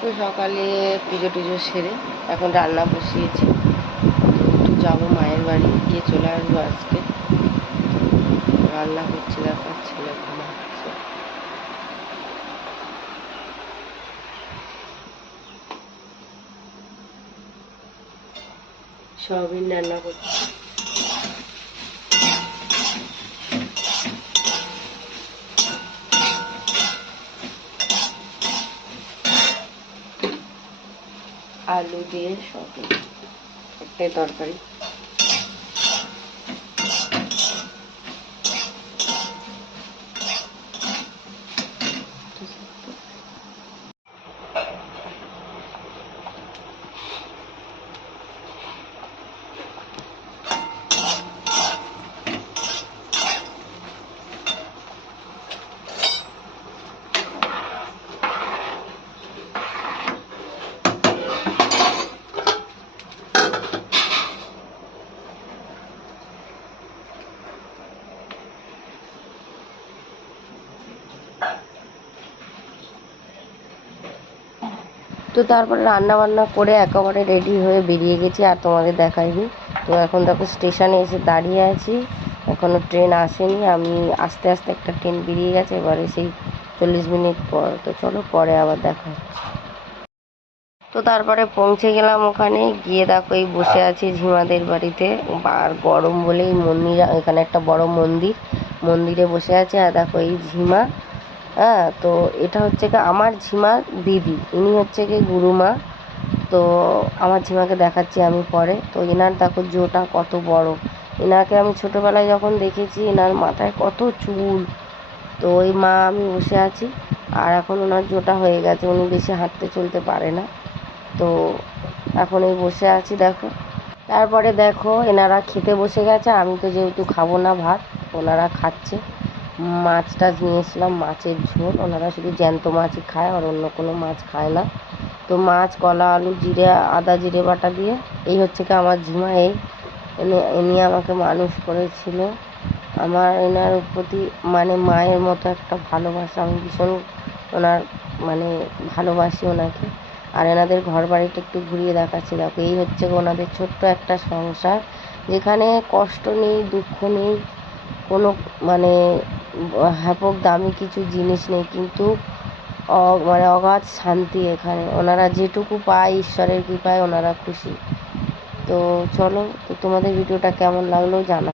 তো সকালে পুজো টুজো সেরে এখন রান্না বসিয়েছি। একটু যাবো মায়ের বাড়ি, গিয়ে চলে আসবো আজকে। রান্না হচ্ছে, দেখো ছেলে ঘুমাচ্ছে। সয়াবিন রান্না করছি। আলু দিয়ে সয়াবিন, একটাই তরকারি। তো তারপরে রান্না বান্না করে একেবারে রেডি হয়ে বেরিয়ে গেছি, আর তোমাদের দেখাইনি। তো এখন দেখো স্টেশনে এসে দাঁড়িয়ে আছি, এখনও ট্রেন আসেনি। আমি আস্তে আস্তে একটা ট্রেন বেরিয়ে গেছে, এবারে সেই 40 মিনিট পর। তো চলো পরে আবার দেখা হচ্ছে। তো তারপরে পৌঁছে গেলাম ওখানে, গিয়ে দেখো এই বসে আছি ঝিমাদের বাড়িতে। আর গরম বলেই মন্দির, এখানে একটা বড় মন্দিরে বসে আছে। আর দেখো এই ঝিমা, হ্যাঁ, তো এটা হচ্ছে কি আমার ঝিমার দিদি, ইনি হচ্ছে কি গুরুমা। তো আমার ঝিমাকে দেখাচ্ছি আমি পরে। তো এনার দেখো জোটা কত বড়। এনাকে আমি ছোটোবেলায় যখন দেখেছি, এনার মাথায় কত চুল। তো ওই মা আমি বসে আছি, আর এখন ওনার জোটা হয়ে গেছে, উনি বেশি হাঁটতে চলতে পারে না। তো এখন এই বসে আছি দেখো। তারপরে দেখো এনারা খেতে বসে গেছে, আমি তো যেহেতু খাবো না ভাত, ওনারা খাচ্ছে। মাছ টাছ নিয়েছিলাম, মাছের ঝোল। ওনারা শুধু জ্যান্ত মাছই খায়, আর অন্য কোনো মাছ খায় না। তো মাছ, কলা, আলু, জিরে, আদা জিরে বাটা দিয়ে। এই হচ্ছে কি আমার ঝিমা, এই ইনি আমাকে মানুষ করেছিল। আমার এনার প্রতি মানে মায়ের মতো একটা ভালোবাসা, আমি ভীষণ ওনার মানে ভালোবাসি ওনাকে। আর এনাদের ঘর বাড়িটা একটু ঘুরিয়ে দেখাচ্ছি দেখো। এই হচ্ছে ওনাদের ছোট্ট একটা সংসার, যেখানে কষ্ট নেই, দুঃখ নেই, কোনো মানে হ্যাপক দামি কিছু জিনিস নেই, কিন্তু মানে অগাধ শান্তি এখানে। ওনারা যেটুকু পায় ঈশ্বরের কৃপায় ওনারা খুশি। তো চলো, তো তোমাদের ভিডিওটা কেমন লাগলো জানা।